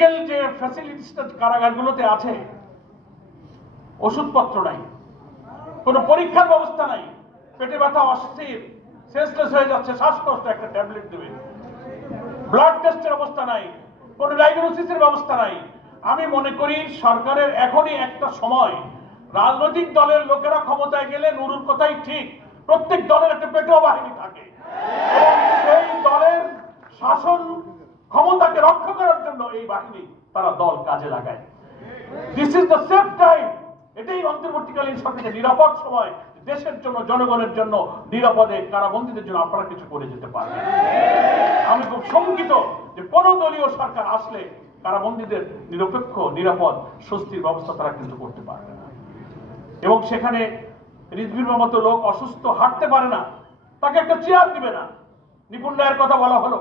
Medical যে ফ্যাসিলিটিসটা কারাগারগুলোতে আছে, ওষুধপত্র নাই, কোনো পরীক্ষার ব্যবস্থা নাই, পেটে ব্যথা অস্থির, সেন্সলেস হয়ে যাচ্ছে, শ্বাসকষ্ট, একটা ট্যাবলেট দেবে, ব্লাড টেস্টের অবস্থা নাই, কোনো ডায়াগনোসিসের ব্যবস্থা নাই। আমি মনে করি সরকারের এখনই একটা সময়, রাজনৈতিক দলের লোকেরা ক্ষমতায় গেলে নুরুর কথাই ঠিক, প্রত্যেক দলের একটা পেটোয়া বাহিনী থাকে এবং সেই দলের শাসন ক্ষমতাকে রক্ষা করার জন্য এই বাহিনী তারা দল কাজে লাগায়। This is the safe time. এটাই অন্তর্বর্তীকালীন সরকারের নিরাপদ সময়, দেশের জন্য, জনগণের জন্য নিরাপদে কারাবন্দীদের জন্য আপনারা কিছু করে যেতে পারবেন। আমি খুব শঙ্কিত যে কোন দলীয় সরকার আসলে কারাবন্দীদের নিরপেক্ষ, নিরাপদ, স্বস্তির ব্যবস্থা তারা কিন্তু করতে পারবে না। এবং সেখানে রিজভির মতো লোক অসুস্থ, হাঁটতে পারে না, তাকে একটা চেয়ার দিবে না। নিপুণ রায়ের কথা বলা হলো,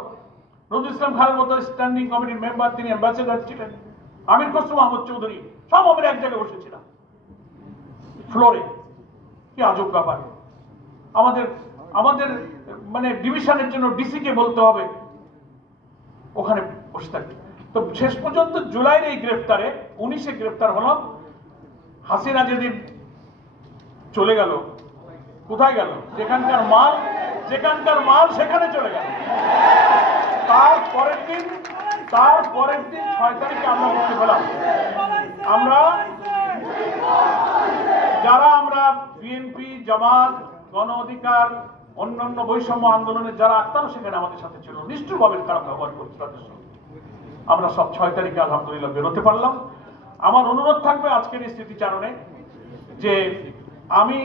নজরুল ইসলাম খানের মতো স্ট্যান্ডিং কমিটির মেম্বার, তিনি অ্যাম্বাসেডর ছিলেন, আমির খসরু মাহমুদ চৌধুরী, সব আমরা এক জায়গায় বসেছিলাম ফ্লোরে। কি আজব ব্যাপার! আমাদের আমাদের মানে ডিভিশনের জন্য ডিসি কে বলতে হবে ওখানে বসে থাকবে। তো শেষ পর্যন্ত জুলাইয়ের এই গ্রেফতারে 19-এ গ্রেফতার হলাম। হাসিনা যেদিন চলে গেল, কোথায় গেল? যেখানকার মাল সেখানে চলে গেল। তারপরের দিন 6 তারিখে আমরা মুক্তি পেলাম। আমরা বিএনপি, জামাত, গণ অধিকার, অন্যান্য বৈষম্য আন্দোলনের যারা আক্তার সেখানে আমাদের সাথে ছিল, নিষ্ঠুরভাবে খারাপ ব্যবহার করছে তাদের সঙ্গে। আমরা সব 6 তারিখে আলহামদুলিল্লাহ বেরোতে পারলাম। আমার অনুরোধ থাকবে আজকের এই স্মৃতিচারণে যে আমি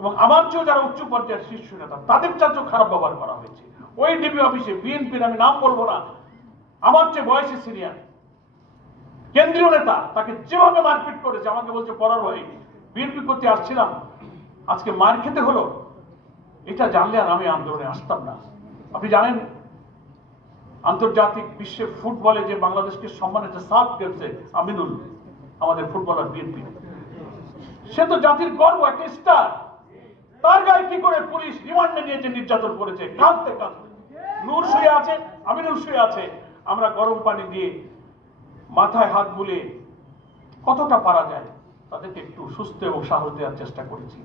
এবং আমার চেয়েও যারা উচ্চ পর্যায়ের শীর্ষ নেতা, তাদের চাচেও খারাপ ব্যবহার করা হয়েছে। ওই ডিবি অফিসে বিএনপির, আমি নাম বলবো না, আমার চেয়ে বয়সে সিনিয়র কেন্দ্রীয় নেতা, তাকে যেভাবে মারপিট করেছে, আমাকে বলছে পরার ভাই বিএনপি করতে আসছিলাম, আজকে মার খেতে হলো। এটা জানলে আর আমি আন্দোলনে আসতাম না। আপনি জানেন আন্তর্জাতিক বিশ্বে ফুটবলে যে বাংলাদেশকে সম্মানিত সাফ করেছে আমিনুল, আমাদের ফুটবলার বিএনপি, সে তো জাতির গর্ব, একটা স্টার। তার গায়ে কি করে পুলিশ রিমান্ডে নিয়ে যে নির্যাতন করেছে, কাঁদতে কাঁদতে। নূর শুয়ে আছে, আমিনুল শুয়ে আছে, আমরা গরম পানি দিয়ে মাথায় হাত বুলিয়ে কতটা পারা যায় তাদেরকে একটু সুস্থ এবং সাহস দেওয়ার চেষ্টা করেছি।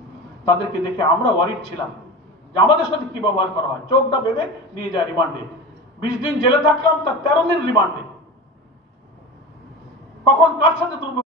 তাদেরকে দেখে আমরা ওয়ারিড ছিলাম যে আমাদের সাথে কি ব্যবহার করা হয়। চোখটা বেঁধে নিয়ে যায় রিমান্ডে, 20 দিন জেলে থাকলাম, তার 13 দিন রিমান্ডে। কখন কার সাথে দুর্ব্যবহার